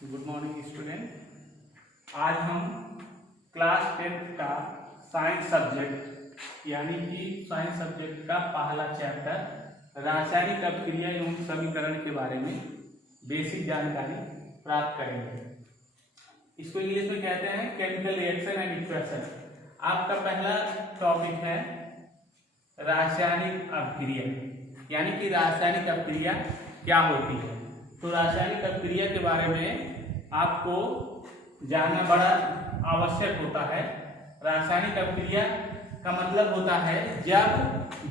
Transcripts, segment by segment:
Good morning student. आज हम class 10th का साइंस सब्जेक्ट यानी कि साइंस सब्जेक्ट का पहला चैप्टर रासायनिक अपक्रिया एवं समीकरण के बारे में बेसिक जानकारी प्राप्त करेंगे। इसको इंग्लिश में कहते हैं केमिकल रिएक्शन एंड इक्वेशन। आपका पहला टॉपिक है रासायनिक अपक्रिया यानी कि रासायनिक अपक्रिया क्या होती है। तो रासायनिक अपक्रिया के बारे में आपको जानना बड़ा आवश्यक होता है। रासायनिक अपक्रिया का मतलब होता है जब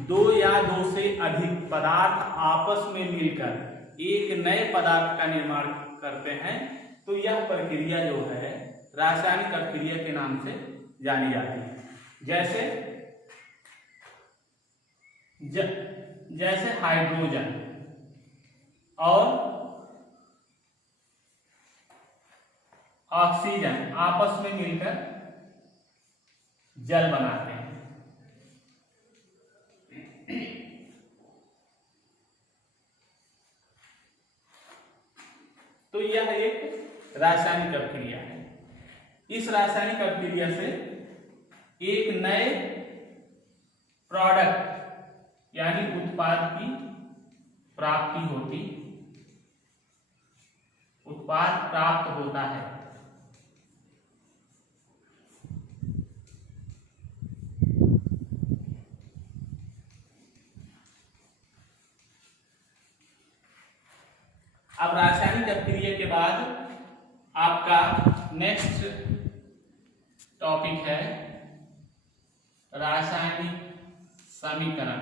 दो या दो से अधिक पदार्थ आपस में मिलकर एक नए पदार्थ का निर्माण करते हैं तो यह प्रक्रिया जो है रासायनिक अपक्रिया के नाम से जानी जाती है। जैसे हाइड्रोजन और ऑक्सीजन आपस में मिलकर जल बनाते हैं। तो यह एक रासायनिक अपक्रिया है। इस रासायनिक अपक्रिया से एक नए प्रोडक्ट यानी उत्पाद की प्राप्ति होती, उत्पाद प्राप्त होता है। अब रासायनिक अपक्रिया के बाद आपका नेक्स्ट टॉपिक है रासायनिक समीकरण।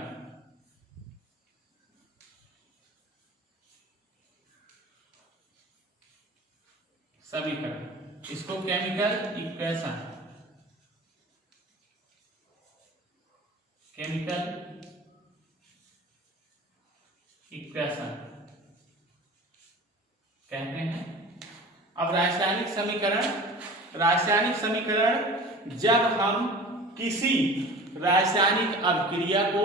इसको केमिकल इक्वेशन कहते हैं। अब रासायनिक समीकरण जब हम किसी रासायनिक अपक्रिया को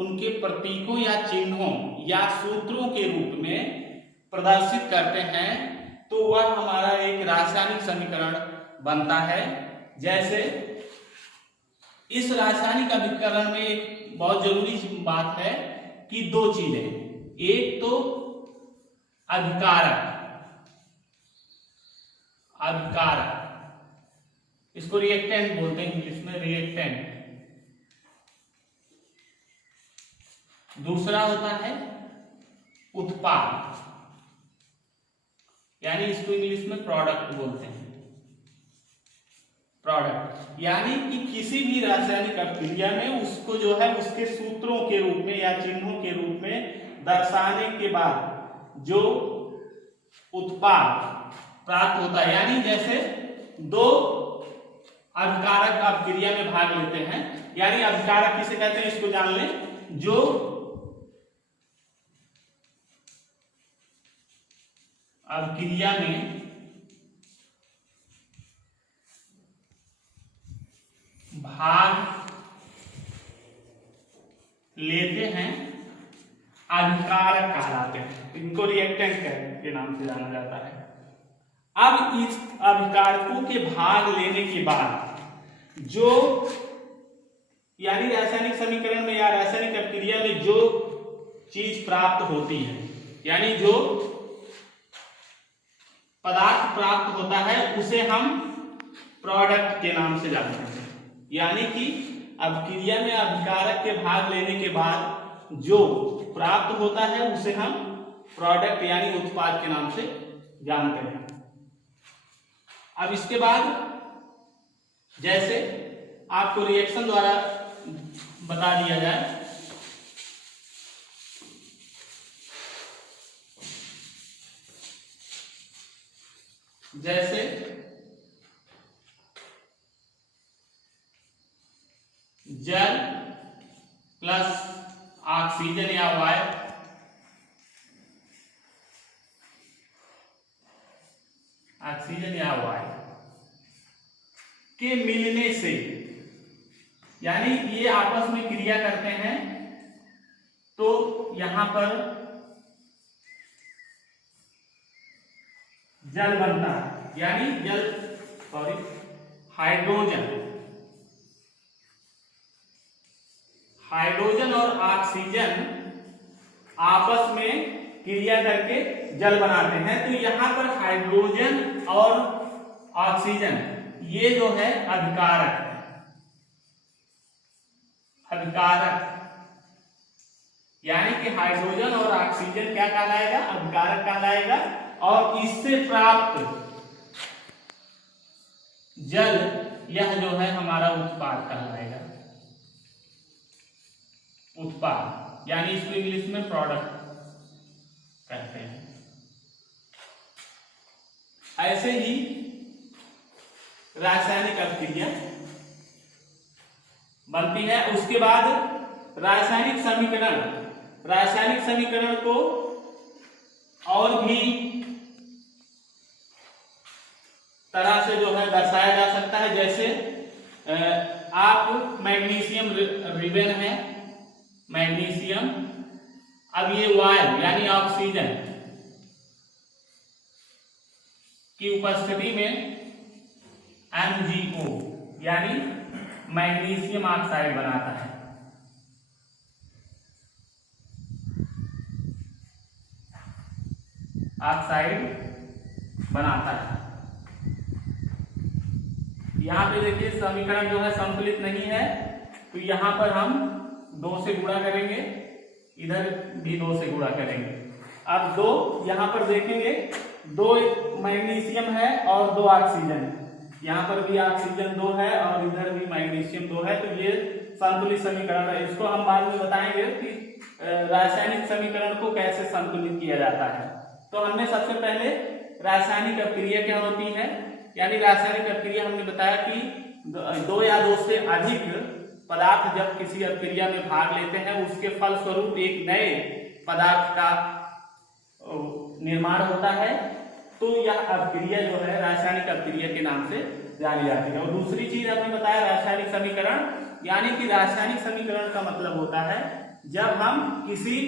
उनके प्रतीकों या चिन्हों या सूत्रों के रूप में प्रदर्शित करते हैं तो वह हमारा एक रासायनिक समीकरण बनता है। जैसे इस रासायनिक अभिकरण में एक बहुत जरूरी बात है कि दो चीजें, एक तो अभिकारक, इसको रिएक्टेंट बोलते हैं इंग्लिश में, रिएक्टेंट। दूसरा होता है उत्पाद यानी इसको इंग्लिश में प्रोडक्ट बोलते हैं। प्रोडक्ट यानी कि किसी भी रासायनिक अपक्रिया में उसको जो है उसके सूत्रों के रूप में या चिन्हों के रूप में दर्शाने के बाद जो उत्पाद प्राप्त होता है, यानी जैसे दो अभिकारक अपक्रिया में भाग लेते हैं, यानी अभिकारक किसे कहते हैं इसको जान लें, जो अपक्रिया में भाग लेते हैं अभिकारक कहलाते हैं। इनको रिएक्टेंट के नाम से जाना जाता है। अब इस अभिकारकों के भाग लेने के बाद जो यानी रासायनिक समीकरण में या रासायनिक अपक्रिया में जो चीज प्राप्त होती है यानी जो पदार्थ प्राप्त होता है उसे हम प्रोडक्ट के नाम से जानते हैं। यानी कि अपक्रिया में अभिकारक के भाग लेने के बाद जो प्राप्त होता है उसे हम प्रोडक्ट यानी उत्पाद के नाम से जानते हैं। अब इसके बाद जैसे आपको रिएक्शन द्वारा बता दिया जाए, जैसे जल प्लस ऑक्सीजन या वायु के मिलने से, यानी ये आपस में क्रिया करते हैं तो यहां पर जल बनता है, यानी हाइड्रोजन और ऑक्सीजन आपस में क्रिया करके जल बनाते हैं। तो यहां पर हाइड्रोजन और ऑक्सीजन ये जो है अभिकारक है, यानी कि हाइड्रोजन और ऑक्सीजन क्या कहलाएगा, अभिकारक कहलाएगा। और इससे प्राप्त जल यह जो है हमारा उत्पाद कहलाएगा, उत्पाद, यानी इसको इंग्लिश में प्रोडक्ट कहते हैं। ऐसे ही रासायनिक अभिक्रिया बनती है। उसके बाद रासायनिक समीकरण को और भी तरह से जो है दर्शाया जा सकता है। जैसे आप मैग्नीशियम रिबन है, मैग्नीशियम, अब ये वायु यानी ऑक्सीजन की उपस्थिति में MgO यानी मैग्नीशियम ऑक्साइड बनाता है। यहां पे देखिए समीकरण जो है संतुलित नहीं है, तो यहां पर हम 2 से गुणा करेंगे, इधर भी 2 से गुणा करेंगे। अब 2 यहां पर देखेंगे, 2 मैग्नीशियम है और 2 ऑक्सीजन, यहाँ पर भी ऑक्सीजन 2 है और इधर भी मैग्नीशियम 2 है, तो ये संतुलित समीकरण है। इसको हम बाद में बताएंगे कि रासायनिक समीकरण को कैसे संतुलित किया जाता है। तो हमने सबसे पहले रासायनिक अभिक्रिया क्या होती है, यानी रासायनिक अभिक्रिया हमने बताया कि 2 या 2 से अधिक पदार्थ जब किसी अभिक्रिया में भाग लेते हैं, उसके फलस्वरूप एक नए पदार्थ का निर्माण होता है, तो यह अभिक्रिया जो है रासायनिक अभिक्रिया के नाम से जानी जाती है। और दूसरी चीज हमने बताया रासायनिक समीकरण, यानी कि रासायनिक समीकरण का मतलब होता है जब हम किसी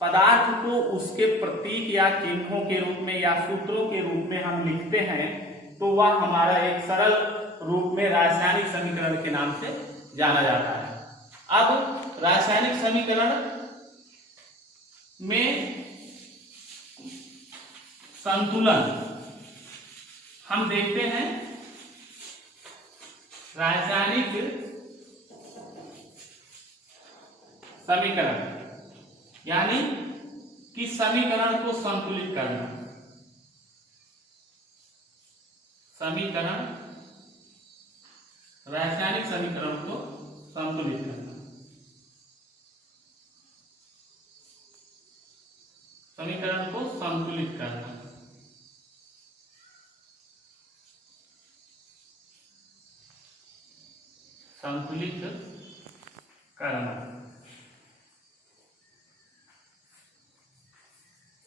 पदार्थ को उसके प्रतीक या चिन्हों के रूप में या सूत्रों के रूप में हम लिखते हैं, तो वह हमारा एक सरल रूप में रासायनिक समीकरण के नाम से जाना जाता है। अब रासायनिक समीकरण में संतुलन हम देखते हैं। रासायनिक समीकरण यानी कि समीकरण को संतुलित करना, रासायनिक समीकरण को संतुलित करना, समीकरण को संतुलित करना।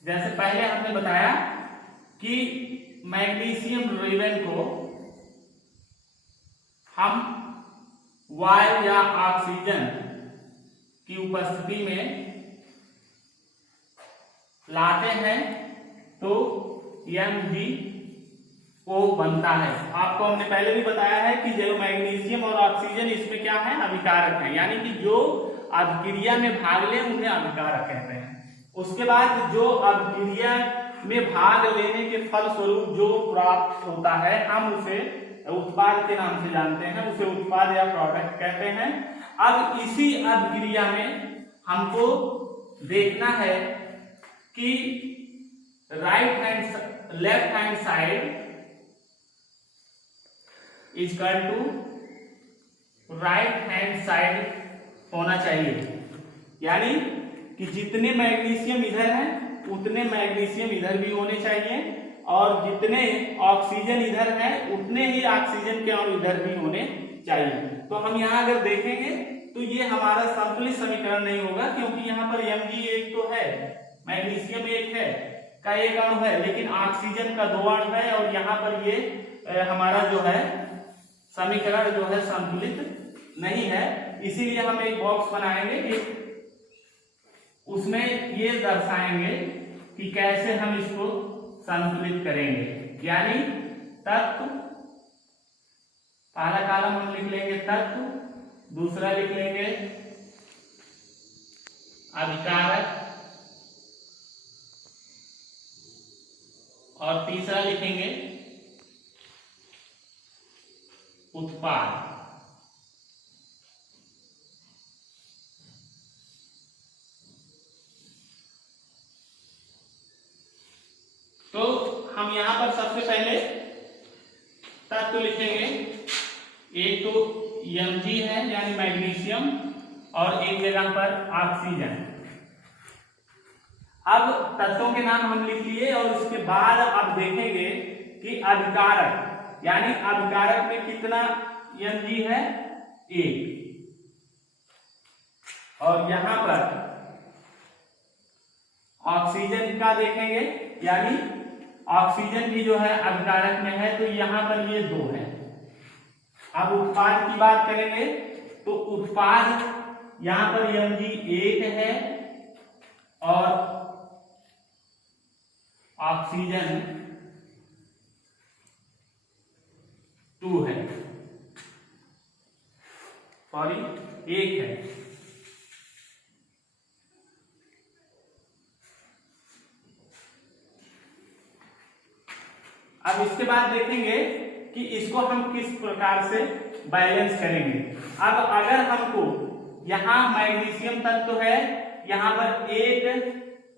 जैसे पहले हमने बताया कि मैग्नीशियम रिबन को हम वायु या ऑक्सीजन की उपस्थिति में लाते हैं तो MgO बनता है। आपको हमने पहले भी बताया है कि जो मैग्नीशियम और ऑक्सीजन इसमें क्या है, अभिकारक है, यानी कि जो अभिक्रिया में भाग ले उन्हें अभिकारक कहते हैं। उसके बाद जो अभिक्रिया में भाग लेने के फलस्वरूप जो प्राप्त होता है हम उसे उत्पाद के नाम से जानते हैं, उसे उत्पाद या प्रोडक्ट कहते हैं। अब इसी अभिक्रिया में हमको देखना है कि left hand side is equal to right hand side होना चाहिए, यानी कि जितने मैग्नीशियम इधर हैं उतने मैग्नीशियम इधर भी होने चाहिए, और जितने ऑक्सीजन इधर हैं उतने ही ऑक्सीजन के और इधर भी होने चाहिए। तो हम यहाँ अगर देखेंगे तो ये हमारा संतुलित समीकरण नहीं होगा, क्योंकि यहाँ पर Mg एक तो है, मैग्नीशियम एक है का एक अणु है, लेकिन ऑक्सीजन का 2 अणु है, और यहाँ पर ये हमारा जो है समीकरण जो है संतुलित नहीं है। इसीलिए हम एक बॉक्स बनाएंगे कि उसमें ये दर्शाएंगे कि कैसे हम इसको संतुलित करेंगे। यानी तत्व, पहला कॉलम हम लिख लेंगे तत्व, दूसरा लिख लेंगे अभिकारक और तीसरा लिखेंगे उत्पाद। तो हम यहां पर सबसे पहले तत्व लिखेंगे। एक तो Mg है यानी मैग्नीशियम और एक जगह पर ऑक्सीजन। अब तत्वों के नाम हम लिख लिए और उसके बाद अब देखेंगे कि अभिकारक यानी अभिकारक में कितना Mg है, 1। और यहां पर ऑक्सीजन का देखेंगे यानी ऑक्सीजन भी जो है अभिकारक में है, तो यहां पर ये 2 है। अब उत्पाद की बात करेंगे तो उत्पाद यहां पर Mg 1 है और ऑक्सीजन 2 है, सॉरी 1 है। अब इसके बाद देखेंगे कि इसको हम किस प्रकार से बैलेंस करेंगे। अब अगर हमको यहाँ मैग्नीशियम तत्व है, यहाँ पर एक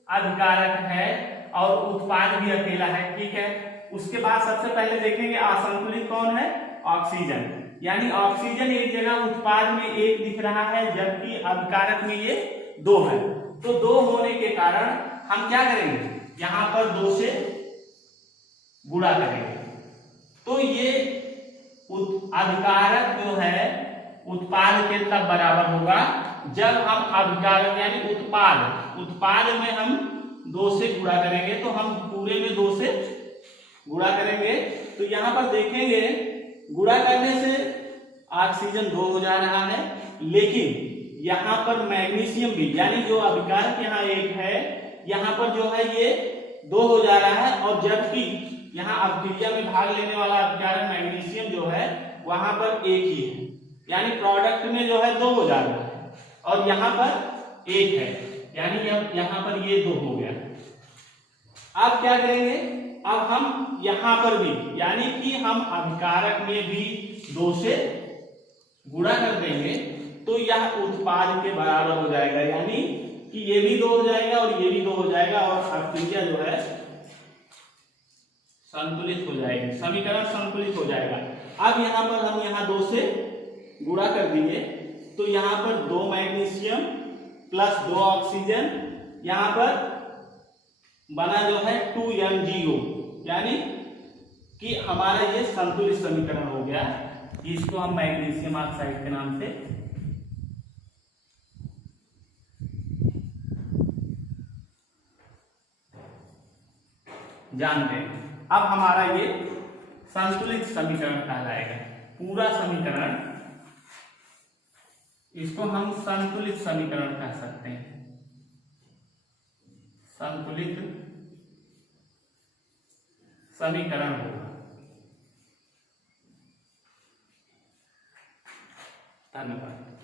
अभिकारक है और उत्पाद भी अकेला है, ठीक है। उसके बाद सबसे पहले देखेंगे असंतुलित कौन है, ऑक्सीजन। यानी ऑक्सीजन एक जगह उत्पाद में 1 दिख रहा है जबकि अभिकारक में ये 2 है। तो 2 होने के कारण हम क्या करेंगे, यहाँ पर 2 से गुणा करेंगे। तो ये अभिकारक जो है उत्पाद के तब बराबर होगा जब हम अभिकारक यानी उत्पाद में हम 2 से गुणा करेंगे। तो हम पूरे में 2 से गुणा करेंगे। तो यहाँ पर देखेंगे गुणा करने से ऑक्सीजन 2 हो जा रहा है, लेकिन यहाँ पर मैग्नीशियम भी यानी जो अभिकारक यहाँ 1 है, यहाँ पर जो है ये 2 हो जा रहा है। और जबकि यहाँ अभिक्रिया में भाग लेने वाला अभिकारक मैग्नीशियम जो है वहां पर 1 ही है, यानी प्रोडक्ट में जो है 2 हो जा रहा है और यहाँ पर 1 है, यानी यहाँ पर ये 2 हो गया। अब क्या करेंगे, अब हम यहाँ पर भी यानी कि हम अभिकारक में भी 2 से गुणा कर देंगे तो यह उत्पाद के बराबर हो जाएगा, यानी कि ये भी 2 हो जाएगा और ये भी 2 हो जाएगा और अभिक्रिया जो है संतुलित हो जाएगी, समीकरण संतुलित हो जाएगा। अब यहाँ पर हम यहाँ 2 से गुणा कर दिए तो यहाँ पर 2 मैग्नीशियम प्लस 2 ऑक्सीजन, यहाँ पर बना जो है 2MgO, यानी कि हमारा ये संतुलित समीकरण हो गया। इसको हम मैग्नीशियम ऑक्साइड के नाम से जानते हैं। अब हमारा ये संतुलित समीकरण कहलाएगा। पूरा समीकरण, इसको हम संतुलित समीकरण कह सकते हैं। संतुलित समीकरण होगा। धन्यवाद।